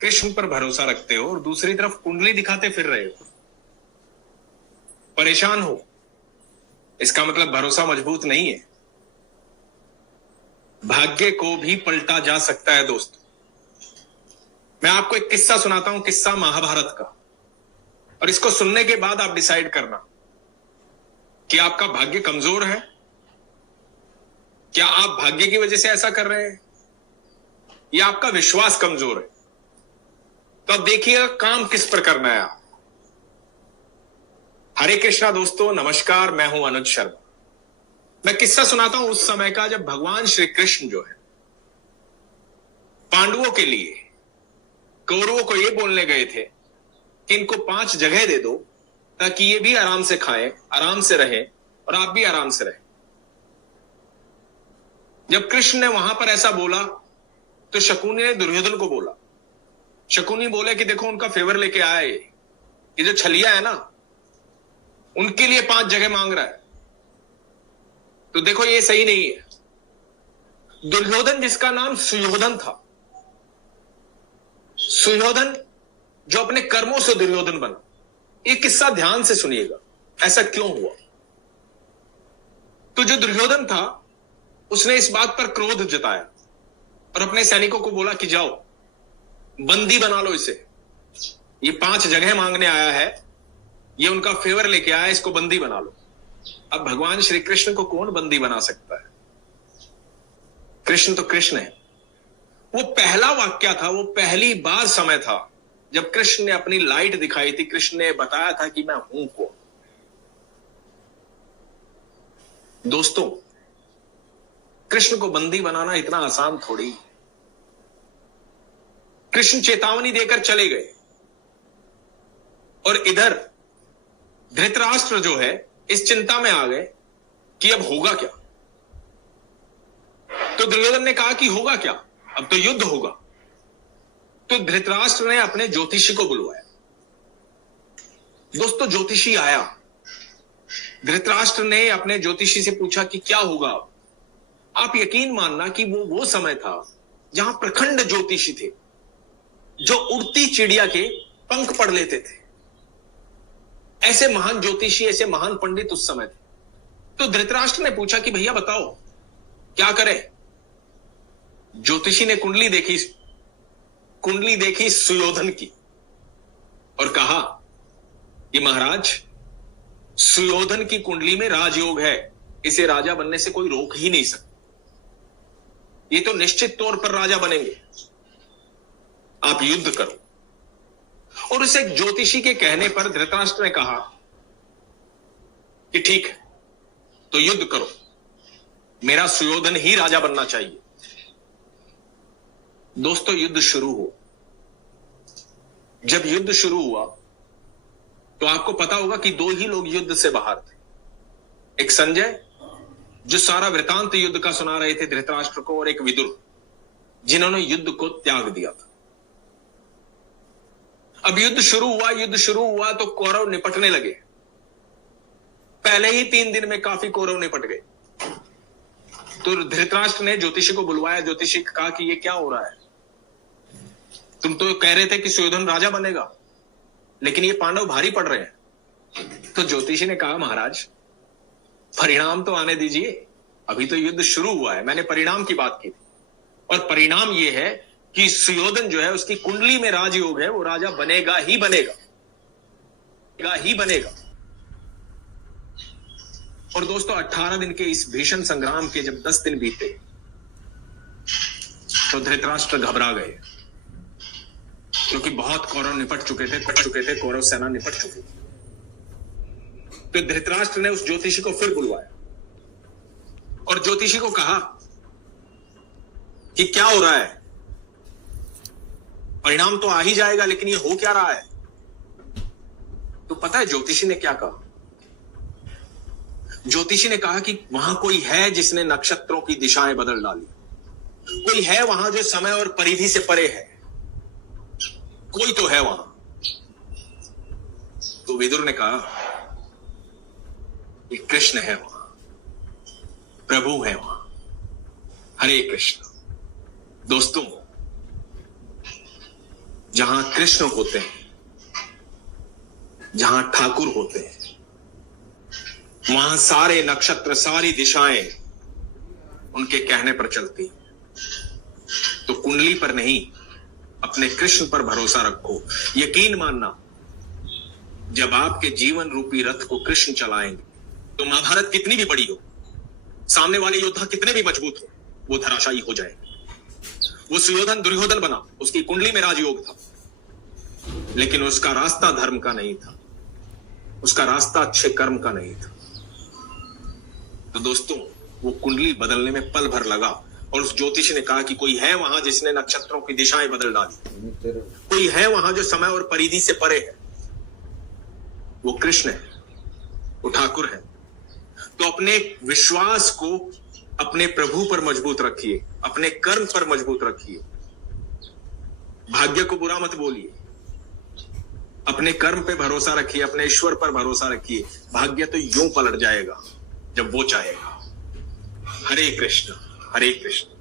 कृष्ण पर भरोसा रखते हो और दूसरी तरफ कुंडली दिखाते फिर रहे हो, परेशान हो। इसका मतलब भरोसा मजबूत नहीं है। भाग्य को भी पलटा जा सकता है दोस्तों। मैं आपको एक किस्सा सुनाता हूं, किस्सा महाभारत का, और इसको सुनने के बाद आप डिसाइड करना कि आपका भाग्य कमजोर है, क्या आप भाग्य की वजह से ऐसा कर रहे हैं, या आपका विश्वास कमजोर है। तो अब देखिएगा काम किस पर करना है आप। हरे कृष्णा दोस्तों, नमस्कार, मैं हूं अनुज शर्मा। मैं किस्सा सुनाता हूं उस समय का जब भगवान श्री कृष्ण जो है पांडवों के लिए कौरवों को यह बोलने गए थे कि इनको 5 जगह दे दो ताकि ये भी आराम से खाएं, आराम से रहें और आप भी आराम से रहें। जब कृष्ण ने वहां पर ऐसा बोला तो शकुनी ने दुर्योधन को बोला। शकुनी बोले कि देखो उनका फेवर लेके आया ये जो छलिया है ना, उनके लिए 5 जगह मांग रहा है, तो देखो ये सही नहीं है। दुर्योधन, जिसका नाम सुयोधन था, सुयोधन जो अपने कर्मों से दुर्योधन बना। ये किस्सा ध्यान से सुनिएगा, ऐसा क्यों हुआ। तो जो दुर्योधन था उसने इस बात पर क्रोध जताया और अपने सैनिकों को बोला कि जाओ बंदी बना लो इसे, ये 5 जगह मांगने आया है, ये उनका फेवर लेके आया, इसको बंदी बना लो। अब भगवान श्री कृष्ण को कौन बंदी बना सकता है? कृष्ण तो कृष्ण है। वो पहला वाक्य था, वो पहली बार समय था जब कृष्ण ने अपनी लाइट दिखाई थी, कृष्ण ने बताया था कि मैं हूं कौन। दोस्तों, कृष्ण को बंदी बनाना इतना आसान थोड़ी। कृष्ण चेतावनी देकर चले गए और इधर धृतराष्ट्र जो है इस चिंता में आ गए कि अब होगा क्या। तो दुर्योधन ने कहा कि होगा क्या, अब तो युद्ध होगा। तो धृतराष्ट्र ने अपने ज्योतिषी को बुलवाया। दोस्तों, ज्योतिषी आया। धृतराष्ट्र ने अपने ज्योतिषी से पूछा कि क्या होगा अब। आप यकीन मानना कि वो समय था जहां प्रखंड ज्योतिषी थे जो उड़ती चिड़िया के पंख पढ़ लेते थे। ऐसे महान ज्योतिषी, ऐसे महान पंडित उस समय थे। तो धृतराष्ट्र ने पूछा कि भैया बताओ क्या करें। ज्योतिषी ने कुंडली देखी सुयोधन की और कहा कि महाराज, सुयोधन की कुंडली में राजयोग है, इसे राजा बनने से कोई रोक ही नहीं सकता, ये तो निश्चित तौर पर राजा बनेंगे, आप युद्ध करो। और उस एक ज्योतिषी के कहने पर धृतराष्ट्र ने कहा कि ठीक है, तो युद्ध करो, मेरा सुयोधन ही राजा बनना चाहिए। दोस्तों, युद्ध शुरू हुआ। जब युद्ध शुरू हुआ तो आपको पता होगा कि 2 ही लोग युद्ध से बाहर थे। एक संजय जो सारा वृतांत युद्ध का सुना रहे थे धृतराष्ट्र को, और एक विदुर जिन्होंने युद्ध को त्याग दिया था। अब युद्ध शुरू हुआ तो कौरव निपटने लगे। पहले ही 3 दिन में काफी कौरव निपट गए। तो धृतराष्ट्र ने ज्योतिषी को बुलवाया। ज्योतिषी ने कहा कि ये क्या हो रहा है, तुम तो कह रहे थे कि सुयोधन राजा बनेगा, लेकिन ये पांडव भारी पड़ रहे हैं। तो ज्योतिषी ने कहा महाराज, परिणाम तो आने दीजिए, अभी तो युद्ध शुरू हुआ है, मैंने परिणाम की बात की थी। और परिणाम यह है कि सुयोधन जो है उसकी कुंडली में राजयोग है, वो राजा बनेगा ही बनेगा। और दोस्तों, 18 दिन के इस भीषण संग्राम के जब 10 दिन बीते तो धृतराष्ट्र घबरा गए, क्योंकि बहुत कौरव निपट चुके थे, कौरव सेना निपट चुकी थी। तो धृतराष्ट्र ने उस ज्योतिषी को फिर बुलवाया और ज्योतिषी को कहा कि क्या हो रहा है, परिणाम तो आ ही जाएगा, लेकिन ये हो क्या रहा है। तो पता है ज्योतिषी ने क्या कहा? ज्योतिषी ने कहा कि वहां कोई है जिसने नक्षत्रों की दिशाएं बदल डाली, कोई है वहां जो समय और परिधि से परे है, कोई तो है वहां। तो विदुर ने कहा कि कृष्ण है वहां, प्रभु है वहां। हरे कृष्ण। दोस्तों, जहां कृष्ण होते हैं, जहां ठाकुर होते हैं, वहां सारे नक्षत्र, सारी दिशाएं उनके कहने पर चलती हैं। तो कुंडली पर नहीं, अपने कृष्ण पर भरोसा रखो। यकीन मानना, जब आपके जीवन रूपी रथ को कृष्ण चलाएंगे तो महाभारत कितनी भी बड़ी हो, सामने वाले योद्धा कितने भी मजबूत हो, वो धराशायी हो जाएगा। वो सुयोधन दुर्योधन बना, उसकी कुंडली में राजयोग था, लेकिन उसका रास्ता धर्म का नहीं था, उसका रास्ता अच्छे कर्म का नहीं था। तो दोस्तों, वो कुंडली बदलने में पल भर लगा और उस ज्योतिषी ने कहा कि कोई है वहां जिसने नक्षत्रों की दिशाएं बदल डाली, कोई है वहां जो समय और परिधि से परे है। वो कृष्ण है, वो ठाकुर है। तो अपने विश्वास को अपने प्रभु पर मजबूत रखिए, अपने कर्म पर मजबूत रखिए। भाग्य को बुरा मत बोलिए, अपने कर्म पे भरोसा रखिए, अपने ईश्वर पर भरोसा रखिए। भाग्य तो यूं पलट जाएगा जब वो चाहेगा। हरे कृष्ण, हरे कृष्ण।